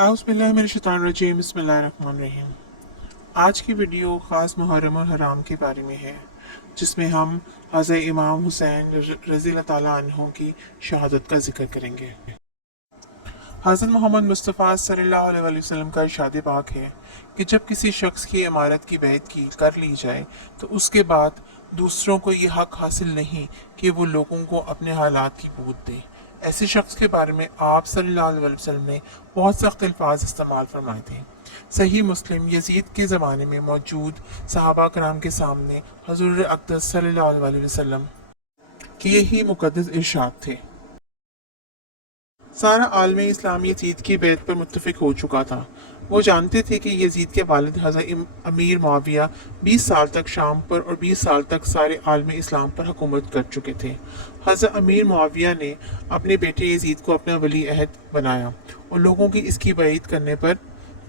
आउज़ुबिल्लाहिमिनश्शैतानिर्रजीम बिस्मिल्लाहिर्रहमानिर्रहीम। आज की वीडियो ख़ास मुहर्रम और हराम के बारे में है, जिसमें हम हज़रत इमाम हुसैन रज़ी अल्लाह ताला अन्हु की शहादत का जिक्र करेंगे। हज़रत मोहम्मद मुस्तफ़ा सल्लल्लाहु अलैहि वसल्लम का इरशाद पाक है कि जब किसी शख्स की इमारत की बैत की कर ली जाए तो उसके बाद दूसरों को ये हक हासिल नहीं कि वो लोगों को अपने हालात की बूत दे। ऐसे शख्स के बारे में आप सल्लल्लाहु अलैहि वसल्लम ने बहुत सख्त अल्फाज इस्तेमाल फरमाए थे। सही मुस्लिम यजीद के ज़माने में मौजूद सहाबा कराम के सामने हज़ूर अक़दस सल्लल्लाहु अलैहि वसल्लम के यही मुक़द्दस इरशाद थे। सारा आलम इस्लाम यजीद की बैत पर मुत्तफ़िक हो चुका था। वो जानते थे कि यजीद के वालिद हज़रत अमीर मुआविया 20 साल तक शाम पर और 20 साल तक सारे आलम इस्लाम पर हुकूमत कर चुके थे। हज़रत अमीर मुआविया ने अपने बेटे यजीद को अपना वली अहद बनाया और लोगों की इसकी बैत करने पर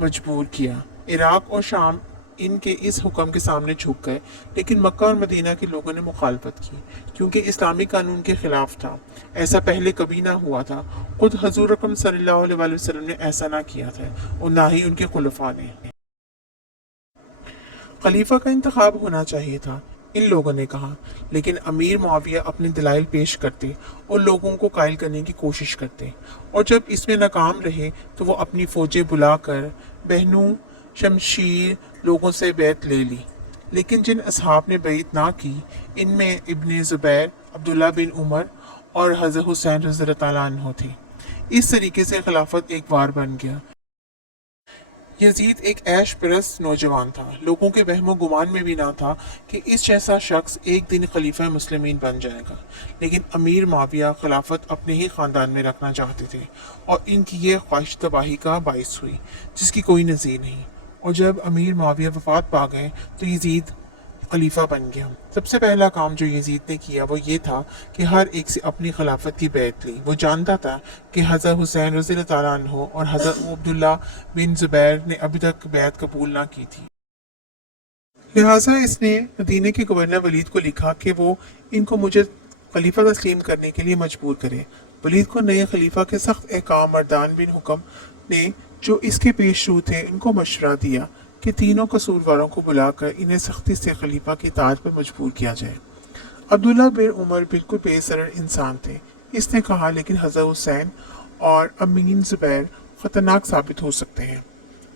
मजबूर किया। इराक़ और शाम इनके इस हुक्म के सामने झुक गए, लेकिन मक्का और मदीना के लोगों ने मुखालफत की क्योंकि इस्लामी कानून के खिलाफ था। ऐसा पहले कभी ना हुआ था। खुद हजूर अकरम सल्लल्लाहु अलैहि वसल्लम ने ऐसा ना किया था और ना ही उनके खुलफा ने। खलीफा का इंतखाब होना चाहिए था, इन लोगों ने कहा, लेकिन अमीर मुआविया अपने दलाइल पेश करते और लोगों को कायल करने की कोशिश करते, और जब इसमें नाकाम रहे तो वो अपनी फौजें बुलाकर बहनों शमशीर लोगों से बैत ले ली। लेकिन जिन असहाब ने बैत ना की, इनमें इब्ने ज़ुबैर, अब्दुल्ला बिन उमर और हज़रत हुसैन रज़ी अल्लाह ताला अन्हु थे। इस तरीके से खिलाफत एक बार बन गया। यजीद एक ऐश परस्त नौजवान था। लोगों के वहमो गुमान में भी ना था कि इस जैसा शख्स एक दिन खलीफा मुस्लिमीन बन जाएगा, लेकिन अमीर मुआविया खिलाफत अपने ही ख़ानदान में रखना चाहते थे और इनकी ये ख्वाहिश तबाही का बाइस हुई जिसकी कोई नज़ीर नहीं। और जब अमीर मुआविया वफात पा गए तो यजीद खलीफा बन गया। सबसे पहला काम जो यजीद ने किया वो ये था कि हर एक से अपनी खिलाफत की बैत ली। वो जानता था कि हज़रत हुसैन रज़ी अल्लाह ताला अन्हु और हज़रत अब्दुल्ला बिन ज़ुबैर ने अभी तक बैत कबूल ना की थी। लिहाजा इसने मदीने के गवर्नर वलीद को लिखा कि वो इनको मुझे खलीफा तस्लीम करने के लिए मजबूर करे। वलीद को नए खलीफा के सख्त अहकाम मर्दान बिन हुक्म ने जो इसके पेश रू थे उनको मशवरा दिया कि तीनों कसूरवारों को बुलाकर इन्हें सख्ती से खलीफा की इताअत पर मजबूर किया जाए। अब्दुल्ला बिन उमर बिल्कुल बेसरर इंसान थे। इसने कहा, लेकिन हज़रत हुसैन और अमीन ज़ुबैर ख़तरनाक साबित हो सकते हैं,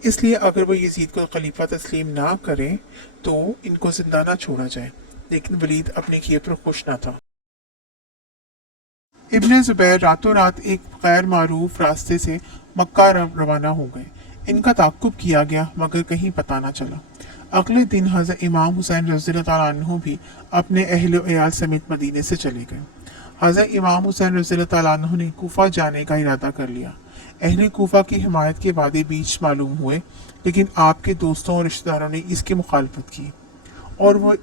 इसलिए अगर वो यजीद को खलीफा तस्लीम ना करें तो इनको जिंदा ना छोड़ा जाए। लेकिन वलीद अपने किए पर खुश ना था। इब्ने ज़ुबैर रातों रात एक गैर मारूफ रास्ते से मक्का रवाना हो गए। इनका ताक़ुब किया गया मगर कहीं पता न चला। अगले दिन हज़रत इमाम हुसैन रज़ी अल्लाह ताला अन्हु भी अपने अहल व इयाल समेत मदीने से चले गए। हज़रत इमाम हुसैन रज़ी अल्लाह ताला अन्हु ने कूफा जाने का इरादा कर लिया। अहले कूफा की हिमायत के वादे बीच मालूम हुए, लेकिन आपके दोस्तों और रिश्तेदारों ने इसकी मुखालफत की और वो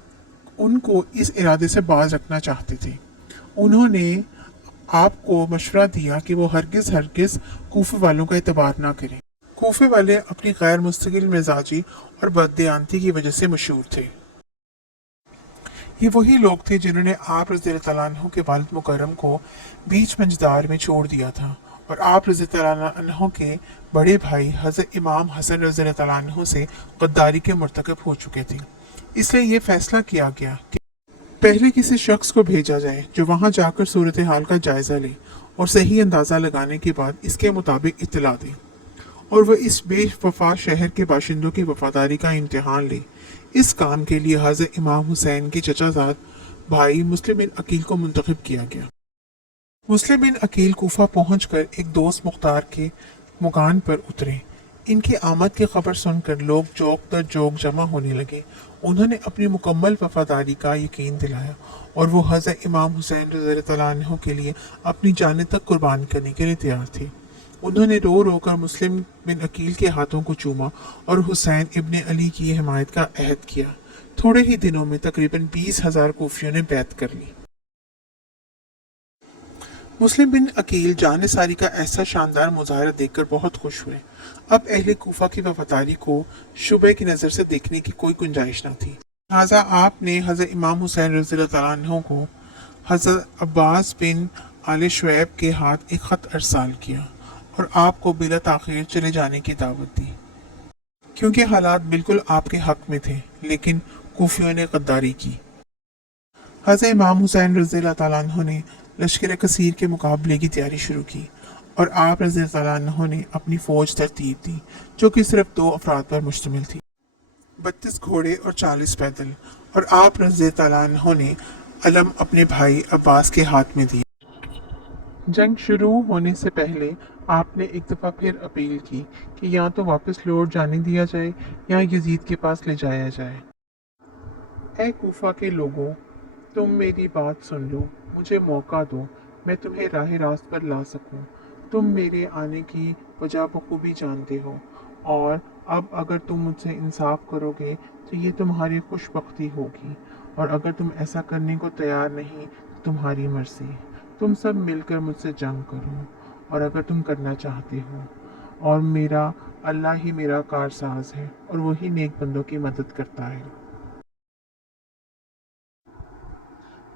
उनको इस इरादे से बाज रखना चाहते थे। उन्होंने आपको मशवरा दिया कि वो हरगिज़ कूफे वालों का एतबार ना करें। कूफे वाले अपनी गैर मुस्तकिल मिजाजी और बददियानती की वजह से मशहूर थे। ये वही लोग थे जिन्होंने आप रज़ी अल्लाह ताला अन्हु के वालिद मुकर्रम को बीच मंजदार में छोड़ दिया था और आप रज़ी अल्लाह ताला अन्हु के बड़े भाई हज़रत इमाम हसन रज़ी अल्लाह ताला अन्हु से गद्दारी के मुर्तकब हो चुके थे। इसलिए ये फैसला किया गया कि पहले किसी शख्स को भेजा जाए जो वहां जाकर सूरत हाल का जायजा ले और सही अंदाज़ा लगाने के बाद इसके मुताबिक इत्तला दे और वह इस बेवफा शहर के बाशिंदों की वफादारी का इम्तिहान ले। इस काम के लिए हज़रत इमाम हुसैन के चचाजाद भाई मुस्लिम बिन अकील को मुंतखब किया गया। मुस्लिम बिन अकील कूफा पहुंचकर एक दोस्त मुख्तार के मुकान पर उतरे। इनकी आमद की खबर सुनकर लोग जोक दर जोक जमा होने लगे। उन्होंने अपनी मुकम्मल वफादारी का यकीन दिलाया और वो हज़रत इमाम हुसैन रज़ी अल्लाह ताला अन्हु के लिए अपनी जान तक कुर्बान करने के लिए तैयार थे। उन्होंने रो रो कर मुस्लिम बिन अकील के हाथों को चूमा और हुसैन इब्ने अली की हिमायत का अहद किया। थोड़े ही दिनों में तकरीबन 20,000 कूफियों ने बैत कर ली। मुस्लिम बिन अकील जानिसारी का ऐसा शानदार मुजाहरा देखकर बहुत खुश हुए। अब अहले कूफा की वफादारी को शुबे की नज़र से देखने की कोई गुंजाइश न थी। लिहाजा आपने हज़रत इमाम हुसैन रज़ी अल्लाह ताला अन्हु को हज़रत अब्बास बिन आले शुएब के हाथ एक ख़त अरसाल किया اور آپ کو بلا تاخیر چلے جانے کی دعوت دی، کیونکہ حالات بالکل آپ کے حق میں تھے، لیکن کوفیوں نے غداری کی۔ حضرت امام حسین رضی اللہ تعالیٰ عنہ نے لشکر کثیر کے مقابلے کی تیاری شروع کی، اور آپ رضی اللہ تعالیٰ عنہ نے اپنی فوج ترتیب دی، جو کہ صرف 2 افراد پر مشتمل تھی، 32 گھوڑے اور 40 پیدل، اور آپ رضی اللہ تعالیٰ عنہ نے علم اپنے بھائی عباس کے ہاتھ میں دیا۔ جنگ شروع ہونے سے پہلے آپ نے ایک دفعہ پھر اپیل کی کہ یا تو واپس لوٹ جانے دیا جائے یا یزید کے پاس لے جایا جائے۔ اے کوفہ کے لوگوں، تم میری بات سن لو، مجھے موقع دو، میں تمہیں راہ راست پر لا سکوں۔ تم میرے آنے کی وجہ بخوبی جانتے ہو، اور اب اگر تم مجھ سے انصاف کرو گے تو یہ تمہاری خوش بختی ہوگی، اور اگر تم ایسا کرنے کو تیار نہیں تو تمہاری مرضی۔ تم سب مل کر مجھ سے جنگ کرو، اور اگر تم کرنا چاہتے ہو، اور میرا اللہ ہی میرا کارساز ہے، اور وہی نیک بندوں کی مدد کرتا ہے۔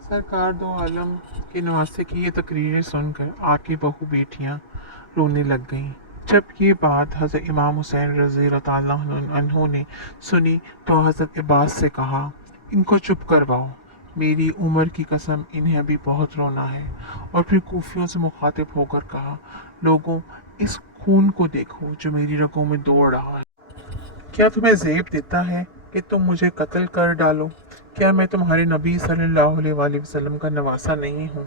سرکار دو عالم کے نواسے کی یہ تقریریں سن کر آپ کی بہو بیٹیاں رونے لگ گئیں۔ جب یہ بات حضرت امام حسین رضی اللہ تعالیٰ عنہ نے سنی تو حضرت عباس سے کہا، ان کو چپ کرواؤ، میری عمر کی قسم انہیں ابھی بہت رونا ہے۔ اور پھر کوفیوں سے مخاطب ہو کر کہا، لوگوں، اس خون کو دیکھو جو میری رگوں میں دوڑ رہا ہے۔ کیا تمہیں زیب دیتا ہے کہ تم مجھے قتل کر ڈالو؟ کیا میں تمہارے نبی صلی اللہ علیہ وآلہ وسلم کا نواسہ نہیں ہوں؟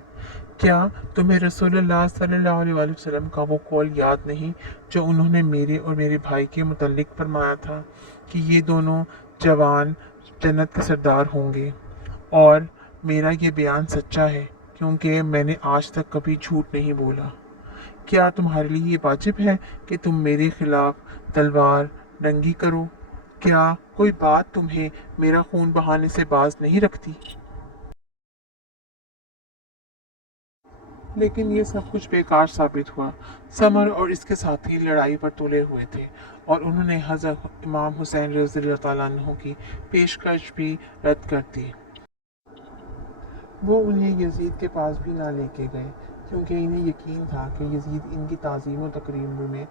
کیا تمہیں رسول اللہ صلی اللہ علیہ وآلہ وسلم کا وہ قول یاد نہیں جو انہوں نے میرے اور میرے بھائی کے متعلق فرمایا تھا کہ یہ دونوں جوان جنت کے سردار ہوں گے؟ اور میرا یہ بیان سچا ہے، کیونکہ میں نے آج تک کبھی جھوٹ نہیں بولا۔ کیا تمہارے لیے یہ واجب ہے کہ تم میرے خلاف تلوار ننگی کرو؟ کیا کوئی بات تمہیں میرا خون بہانے سے باز نہیں رکھتی؟ لیکن یہ سب کچھ بیکار ثابت ہوا۔ سمر اور اس کے ساتھی لڑائی پر تلے ہوئے تھے، اور انہوں نے حضرت امام حسین رضی اللہ تعالیٰ عنہ کی پیشکش بھی رد کر دی۔ وہ انہیں یزید کے پاس بھی نہ لے کے گئے، کیونکہ انہیں یقین تھا کہ یزید ان کی تعظیم و تکریم میں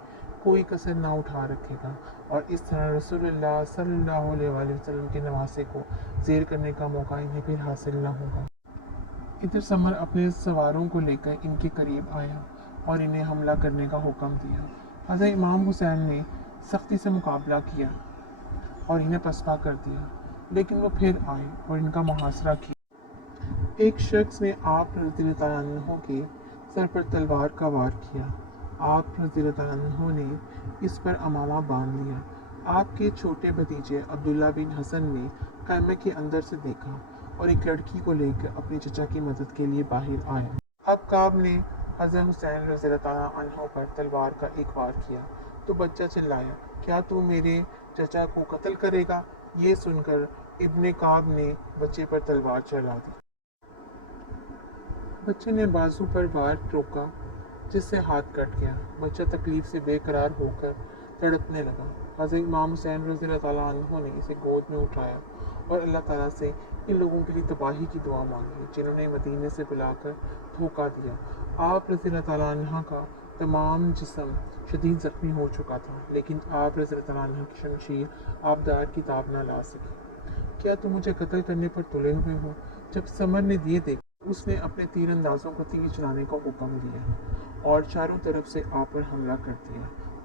کوئی کسر نہ اٹھا رکھے گا، اور اس طرح رسول اللہ صلی اللہ علیہ وآلہ وسلم کے نواسے کو زیر کرنے کا موقع انہیں پھر حاصل نہ ہوگا۔ ادھر سمر اپنے سواروں کو لے کر ان کے قریب آیا اور انہیں حملہ کرنے کا حکم دیا۔ حضرت امام حسین نے سختی سے مقابلہ کیا اور انہیں پسپا کر دیا، لیکن وہ پھر آئے اور ان کا محاصرہ کیا۔ ایک شخص نے آپ رضی اللہ تعالیٰ عنہ کے سر پر تلوار کا وار کیا۔ آپ رضی اللہ تعالیٰ عنہ نے اس پر امامہ باندھ لیا۔ آپ کے چھوٹے بھتیجے عبداللہ بن حسن نے خیمے کے اندر سے دیکھا اور ایک لڑکی کو لے کر اپنے چچا کی مدد کے لیے باہر آیا۔ اب کعب نے حضرت حسین رضی اللہ تعالیٰ عنہ پر تلوار کا ایک وار کیا تو بچہ چلایا، کیا تو میرے چچا کو قتل کرے گا؟ یہ سن کر ابن کعب نے بچے پر تلوار چلا دی۔ بچے نے بازو پر وار روکا، جس سے ہاتھ کٹ گیا۔ بچہ تکلیف سے بے قرار ہو کر تڑپنے لگا۔ حضرت امام حسین رضی اللہ تعالیٰ عنہ نے اسے گود میں اٹھایا اور اللہ تعالیٰ سے ان لوگوں کے لیے تباہی کی دعا مانگی جنہوں نے مدینے سے بلا کر دھوکہ دیا۔ آپ رضی اللہ تعالیٰ عنہ کا تمام جسم شدید زخمی ہو چکا تھا، لیکن آپ رضی اللہ تعالیٰ عنہ کی شمشیر آبدار کی تاب نہ لا سکی۔ کیا تم مجھے قتل کرنے پر تلے ہوئے ہو؟ جب سمر نے یہ دیکھا، اس نے اپنے تیر اندازوں کو تیر چلانے کا حکم دیا اور چاروں طرف سے آپ پر حملہ کر دیا۔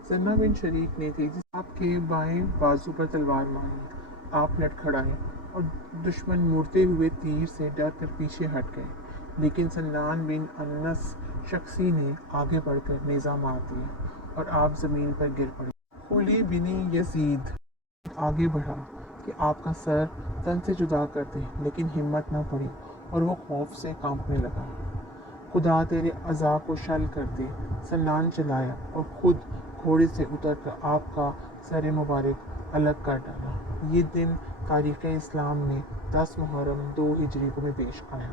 زنہ بن شریک نے تیزی سے آپ کے بائیں بازو پر تلوار ماری۔ آپ لڑکھڑائے اور دشمن مڑتے ہوئے تیر سے ڈر کر پیچھے ہٹ گئے، لیکن سنان بن انس شخصی نے آگے بڑھ کر نیزہ مار دیا اور آپ زمین پر گر پڑے۔ خلی بن یزید آگے بڑھا کہ آپ کا سر تن سے جدا کر دے، لیکن ہمت نہ پڑی اور وہ خوف سے کانپنے لگا۔ خدا تیرے عزا کو شل کر دے، سنان چلایا اور خود گھوڑے سے اتر کر آپ کا سر مبارک الگ کر ڈالا۔ یہ دن تاریخ اسلام میں 10 محرم 2 ہجری کو میں پیش آیا۔